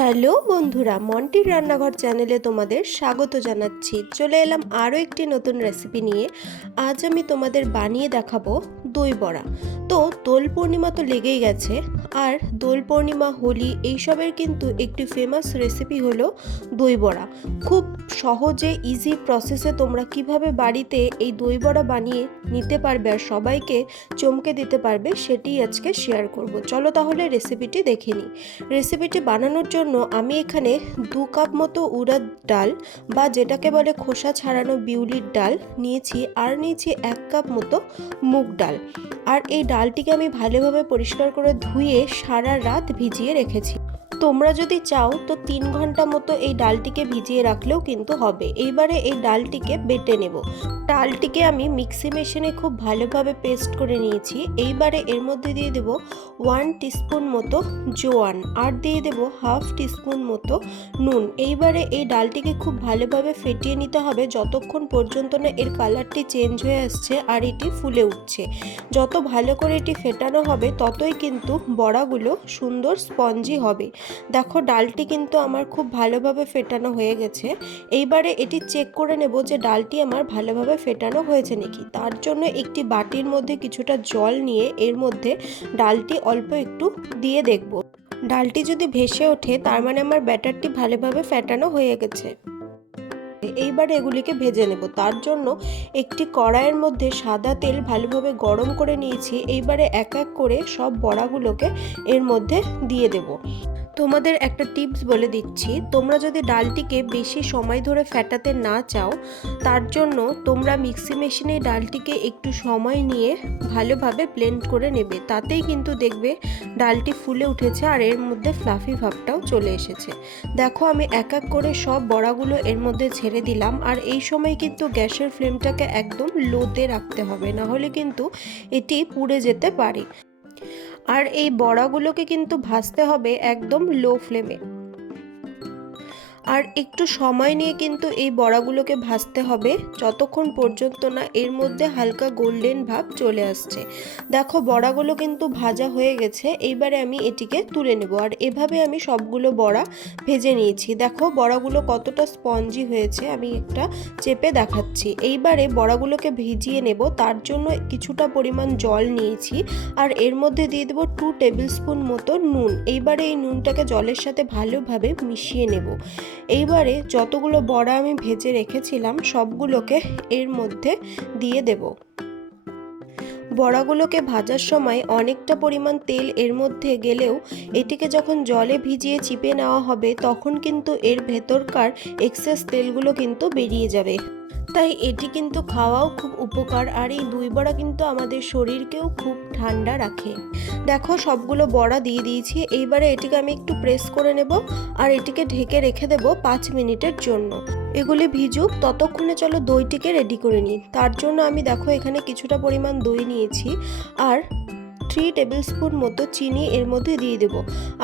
Hello বন্ধুরা, মন্টির রান্নাঘর চ্যানেলে তোমাদের স্বাগত জানাচ্ছি। চলে এলাম আরও একটি নতুন রেসিপি নিয়ে। আজ আমি তোমাদের বানিয়ে দেখাবো দই বড়া। তো দোল পূর্ণিমা তো লেগেই গেছে, আর দোল পূর্ণিমা, হোলি এইসবের কিন্তু একটি ফেমাস রেসিপি হলো দই বড়া। খুব সহজে ইজি প্রসেসে তোমরা কিভাবে বাড়িতে এই দই বড়া বানিয়ে নিতে পারবে আর সবাইকে চমকে দিতে পারবে, সেটি আজকে শেয়ার করব। চলো তাহলে রেসিপিটি দেখে নিই। রেসিপিটি বানানোর জন্য আমি এখানে 2 কাপ মতো উড়দ ডাল বা যেটাকে বলে খোসা ছাড়ানো বিউলির ডাল নিয়েছি, আর নিয়েছি 1 কাপ মতো মুগ ডাল। আর এই ডালটিকে আমি ভালোভাবে পরিষ্কার করে ধুয়ে সারা রাত ভিজিয়ে রেখেছি। তোমরা যদি চাও তো 3 ঘন্টা মতো এই ডালটিকে ভিজিয়ে রাখলেও কিন্তু হবে। এইবারে এই ডালটিকে বেটে নেব। ডালটিকে আমি মিক্সি মেশিনে খুব ভালোভাবে পেস্ট করে নিয়েছি। এইবারে এর মধ্যে দিয়ে দেব 1 টিস্পুন মতো জোয়ান, আর দিয়ে দেব 1/2 টিস্পুন মতো নুন। এইবারে এই ডালটিকে খুব ভালোভাবে ফেটিয়ে নিতে হবে যতক্ষণ পর্যন্ত না এর কালারটি চেঞ্জ হয়ে আসছে আর এটি ফুলে উঠছে। যত ভালো করে এটি ফেটানো হবে ততই কিন্তু বড়াগুলো সুন্দর স্পঞ্জি হবে। দেখো ডালটি কিন্তু আমার খুব ভালোভাবে ফেটানো হয়ে গেছে। এইবারে এটি চেক করে নেব যে ডালটি আমার ভালোভাবে ফেটানো হয়েছে নাকি। তার জন্য একটি বাটির মধ্যে কিছুটা জল নিয়ে এর মধ্যে ডালটি অল্প একটু দিয়ে দেখব। ডালটি যদি ভেসে ওঠে তার মানে আমার ব্যাটারটি ভালোভাবে ফেটানো হয়ে গেছে। এইবার এগুলিকে ভেজে নেব। তার জন্য একটি কড়াইয়ের মধ্যে সাদা তেল ভালোভাবে গরম করে নিয়েছি। এইবারে এক এক করে সব বড়াগুলোকে এর মধ্যে দিয়ে দেব। তোমাদের একটা টিপস বলে দিচ্ছি, তোমরা যদি ডালটিকে বেশি সময় ধরে ফেটাতে না চাও, তার জন্য তোমরা মিক্সি মেশিনে ডালটিকে একটু সময় নিয়ে ভালোভাবে ব্লেন্ড করে নেবে। তাতেই কিন্তু দেখবে ডালটি ফুলে উঠেছে আর এর মধ্যে ফ্লাফি ভাবটাও চলে এসেছে। দেখো আমি এক এক করে সব বড়াগুলো এর মধ্যে ছেড়ে দিলাম। আর এই সময় কিন্তু গ্যাসের ফ্লেমটাকে একদম লোতে রাখতে হবে, না হলে কিন্তু এটি পুড়ে যেতে পারে। আর এই বড়াগুলোকে কিন্তু ভাজতে হবে একদম লো ফ্লেমে। আর একটু সময় নিয়ে কিন্তু এই বড়াগুলোকে ভাজতে হবে যতক্ষণ পর্যন্ত না এর মধ্যে হালকা গোল্ডেন ভাব চলে আসছে। দেখো বড়াগুলো কিন্তু ভাজা হয়ে গেছে। এইবারে আমি এটিকে তুলে নেব। আর এভাবে আমি সবগুলো বড়া ভেজে নিয়েছি। দেখো বড়াগুলো কতটা স্পঞ্জি হয়েছে, আমি একটা চেপে দেখাচ্ছি। এইবারে বড়াগুলোকে ভিজিয়ে নেব। তার জন্য কিছুটা পরিমাণ জল নিয়েছি, আর এর মধ্যে দিয়ে দেবো 2 টেবিল স্পুন মতো নুন। এইবারে এই নুনটাকে জলের সাথে ভালোভাবে মিশিয়ে নেব। এইবারে যতগুলো বড়া আমি ভেজে রেখেছিলাম সবগুলোকে এর মধ্যে দিয়ে দেব। বড়াগুলোকে ভাজার সময় অনেকটা পরিমাণ তেল এর মধ্যে গেলেও এটিকে যখন জলে ভিজিয়ে চিপে নেওয়া হবে তখন কিন্তু এর ভেতরকার এক্সেস তেলগুলো কিন্তু বেরিয়ে যাবে। তাই এটি কিন্তু খাওয়াও খুব উপকার। আর এই দই বড়া কিন্তু আমাদের শরীরকেও খুব ঠান্ডা রাখে। দেখো সবগুলো বড়া দিয়ে দিয়েছি। এইবারে এটিকে আমি একটু প্রেস করে নেব আর এটিকে ঢেকে রেখে দেব 5 মিনিটের জন্য। এগুলি ভিজুক, ততক্ষণে চলো দইটিকে রেডি করে নিই। তার জন্য আমি দেখো এখানে কিছুটা পরিমাণ দই নিয়েছি, আর 3 টেবিল স্পুন মতো চিনি এর মধ্যে দিয়ে দেব।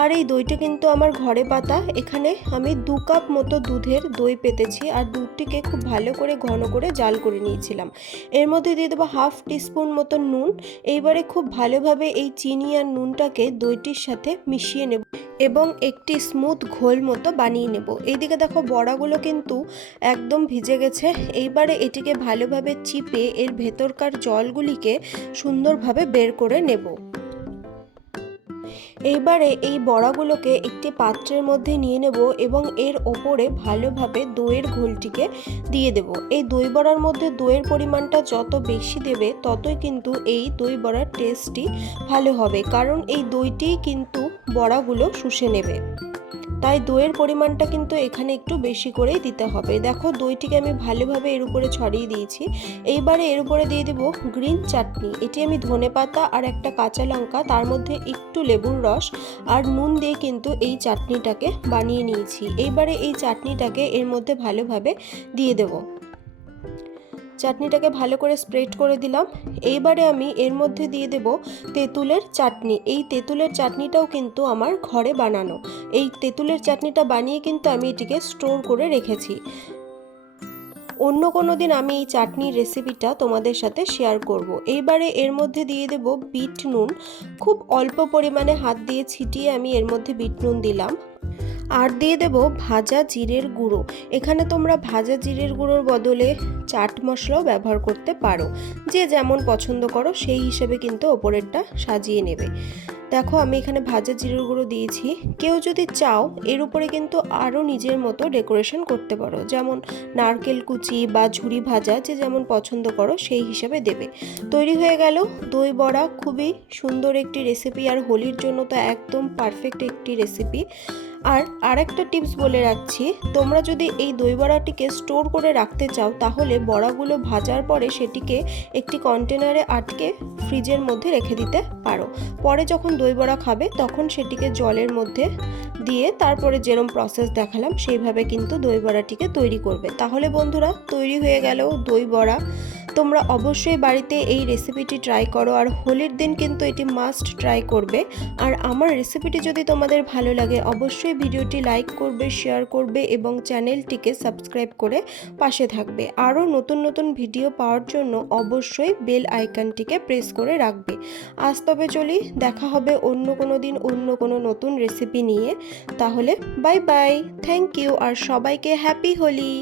আর এই দইটা কিন্তু আমার ঘরে পাতা। এখানে আমি 2 কাপ মতো দুধের দই পেতেছি, আর দুধটিকে খুব ভালো করে ঘন করে জাল করে নিয়েছিলাম। এর মধ্যে দিয়ে দেবো 1/2 টিস্পুন মতো নুন। এইবারে খুব ভালোভাবে এই চিনি আর নুনটাকে দইটির সাথে মিশিয়ে নেব এবং একটি স্মুথ ঘোল মতো বানিয়ে নেব। এইদিকে দেখো বড়াগুলো কিন্তু একদম ভিজে গেছে। এইবারে এটিকে ভালোভাবে চিপে এর ভেতরকার জলগুলিকে সুন্দরভাবে বের করে নেব। এইবারে এই বড়াগুলোকে একটি পাত্রের মধ্যে নিয়ে নেব এবং এর ওপরে ভালোভাবে দইয়ের ঘোলটিকে দিয়ে দেব। এই দই বড়ার মধ্যে দইয়ের পরিমাণটা যত বেশি দেবে ততই কিন্তু এই দই বড়ার টেস্টটি ভালো হবে, কারণ এই দইটিই কিন্তু বড়াগুলো শুষে নেবে। তাই দইয়ের পরিমাণটা কিন্তু এখানে একটু বেশি করেই দিতে হবে। দেখো দইটিকে আমি ভালোভাবে এর উপরে ছড়িয়ে দিয়েছি। এইবারে এর উপরে দিয়ে দেব গ্রিন চাটনি। এটি আমি ধনেপাতা আর একটা কাঁচা লঙ্কা, তার মধ্যে একটু লেবুর রস আর নুন দিয়ে কিন্তু এই চাটনিটাকে বানিয়ে নিয়েছি। এইবারে এই চাটনিটাকে এর মধ্যে ভালোভাবে দিয়ে দেব। চাটনিটাকে ভালো করে স্প্রেড করে দিলাম। এইবারে আমি এর মধ্যে দিয়ে দেব তেঁতুলের চাটনি। এই তেঁতুলের চাটনিটাও কিন্তু আমার ঘরে বানানো। এই তেঁতুলের চাটনিটা বানিয়ে কিন্তু আমি এটিকে স্টোর করে রেখেছি। অন্য কোনো দিন আমি এই চাটনির রেসিপিটা তোমাদের সাথে শেয়ার করব। এইবারে এর মধ্যে দিয়ে দেব বিট নুন। খুব অল্প পরিমাণে হাত দিয়ে ছিটিয়ে আমি এর মধ্যে বিট নুন দিলাম। আর দিয়ে দেব ভাজা জিরের গুঁড়ো। এখানে তোমরা ভাজা জিরের গুঁড়োর বদলে চাট মশলাও ব্যবহার করতে পারো, যে যেমন পছন্দ করো সেই হিসেবে কিন্তু ওপরেরটা সাজিয়ে নেবে। দেখো আমি এখানে ভাজা জিরের গুঁড়ো দিয়েছি। কেউ যদি চাও এর উপরে কিন্তু আরও নিজের মতো ডেকোরেশন করতে পারো, যেমন নারকেল কুচি বা ঝুরি ভাজা, যে যেমন পছন্দ করো সেই হিসেবে দেবে। তৈরি হয়ে গেল দই বড়া। খুবই সুন্দর একটি রেসিপি, আর হোলির জন্য তো একদম পারফেক্ট একটি রেসিপি। আর আরেকটা টিপস বলে রাখছি, তোমরা যদি এই দই বড়াটিকে স্টোর করে রাখতে চাও তাহলে বড়াগুলো ভাজার পরে সেটিকে একটি কন্টেনারে আটকে ফ্রিজের মধ্যে রেখে দিতে পারো। পরে যখন দই বড়া খাবে তখন সেটিকে জলের মধ্যে দিয়ে তারপরে যেরকম প্রসেস দেখালাম সেইভাবে কিন্তু দই বড়াটিকে তৈরি করবে। তাহলে বন্ধুরা তৈরি হয়ে গেল দই বড়া। তোমরা অবশ্যই বাড়িতে এই রেসিপিটি ট্রাই করো, আর হোলির দিন কিন্তু এটি মাস্ট ট্রাই করবে। আর আমার রেসিপিটি যদি তোমাদের ভালো লাগে অবশ্যই ভিডিওটি লাইক করবে, শেয়ার করবে এবং চ্যানেলটিকে সাবস্ক্রাইব করে পাশে থাকবে। আরও নতুন নতুন ভিডিও পাওয়ার জন্য অবশ্যই বেল আইকনটিকে প্রেস করে রাখবে। আজ তবে চলি, দেখা হবে অন্য কোনো দিন অন্য কোনো নতুন রেসিপি নিয়ে। তাহলে বাই বাই, থ্যাংক ইউ, আর সবাইকে হ্যাপি হোলি।